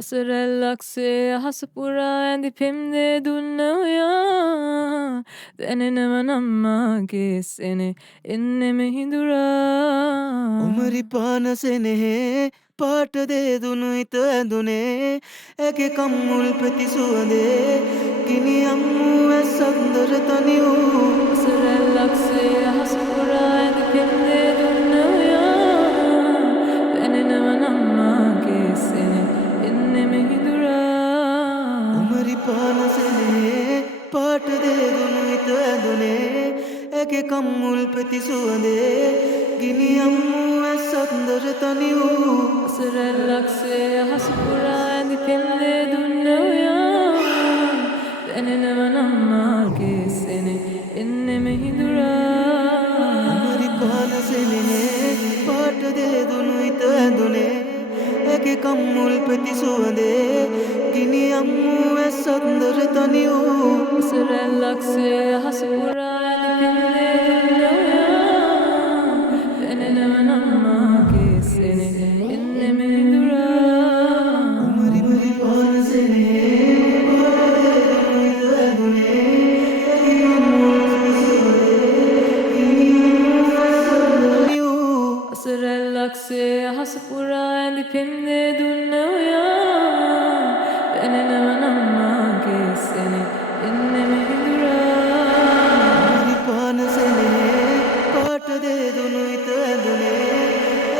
අසරැල්ලක්සේ අහස පුරා ඇඳි පෙම්දේ දුන්න ඔයා දැනෙනව නම්මාගේ සෙනෙ එන්නෙම හිඳුරා උමරි පානසෙනෙහේ පාට දේදුණු හිත ඇඳුනේ ඇගේ කම්මුල් පෙති සුවඳේ ගිනි අම්මූ ඇසන්දර තනි වූ අසරැල්ලක්සේ අහස පුරා ඇඳි පෙම්දේ දුන්න ඔයා දැනෙනව නම්මාගේ සෙනෙ එන්නෙම හිඳුරා උමරි පානසෙනෙහේ පාට දේදුණු හිත ඇඳුනේ ඇගේ කම්මුල් පෙති සුවඳේ ගිනි අම්මූ ඇසන්දර තනි වූ අසරැල්ලක්සේ අහස පුරා ඇඳි පෙම්දේ දුන්න ඔයා දැනෙනව නම්මාගේ සෙනෙ එන්නෙම හිඳුරා උමරි පානසෙනෙහේ පාට දේදුණු හිත ඇඳුනේ ඇගේ කම්මුල් පෙති සුවඳේ ගිනි අම්මූ ඇසන්දර තනි වූ අසරැල්ලක්සේ අහස පුරා ඇඳි පෙම්දේ දුන්න ඔයා දැනෙනව නම්මාගේ සෙනෙ එන්නෙම හිඳුරා උමරි පානසෙනෙහේ පාට දේදුණු හිත ඇඳුනේ ඇගේ කම්මුල් පෙති සුවඳේ ගිනි අම්මූ ඇසන්දර තනි වූ අසරැල්ලක්සේ අහස පුරා ඇඳි පෙම්දේ දුන්න ඔයා දැනෙනව නම්මාගේ සෙනෙ එන්නෙම හිඳුරා උමරි පානසෙනෙහේ පාට දේදුණු හිත ඇඳුනේ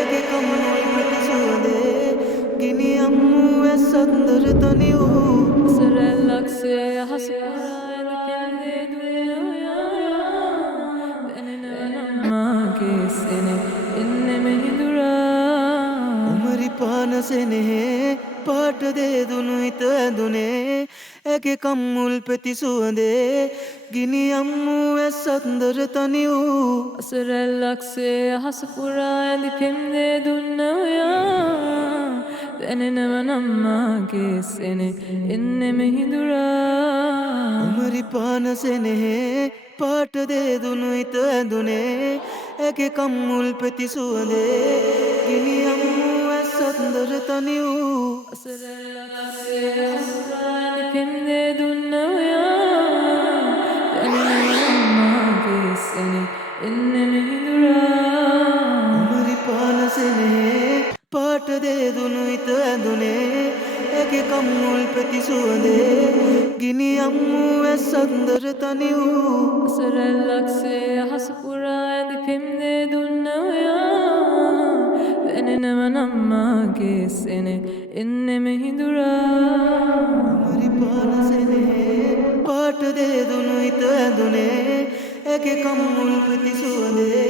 ඇගේ කම්මුල් පෙති සුවඳේ ගිනි අම්මූ ඇසන්දර තනි වූ අසරැල්ලක්සේ අහස පුරා ඇඳි පෙම්දේ දුන්න ඔයා දැනෙනව නම්මාගේ සෙනෙ එන්නෙම හිඳුරා උමරි පානසෙනෙහේ පාට දේදුණු හිත ඇඳුනේ ඇගේ කම්මුල් පෙති සුවඳේ ගිනි අම්මූ ඇසන්දර තනි වූ අසරැල්ලක්සේ අහස පුරා ඇඳි පෙම්දේ දුන්න ඔයා දැනෙනව නම්මාගේ සෙනෙ එන්නෙම හිඳුරා උමරි පානසෙනෙහේ පාට දේදුණු හිත ඇඳුනේ ඇගේ කම්මුල් පෙති සුවඳේ ගිනි අම්මූ ඇසන්දර තනි වූ අසරැල්ලක්සේ අහස පුරා ඇඳි පෙම්දේ දුන්න ඔයා දැනෙනව නම්මාගේ සෙනෙ එන්නෙම හිඳුරා උමරි පානසෙනෙහේ පාට දේදුණු හිත ඇඳුනේ ඇගේ කම්මුල් පෙති සුවඳේ ගිනි අම්මූ ඇසන්දර තනි වූ අසරැල්ලක්සේ අහස පුරා ඇඳි පෙම්දේ දුන්න ඔයා දැනෙනව නම්මාගේ සෙනෙ එන්නෙම හිඳුරා උමරි පානසෙනෙහේ පාට දේදුණු හිත ඇඳුනේ ඇගේ කම්මුල් පෙති සුවඳේ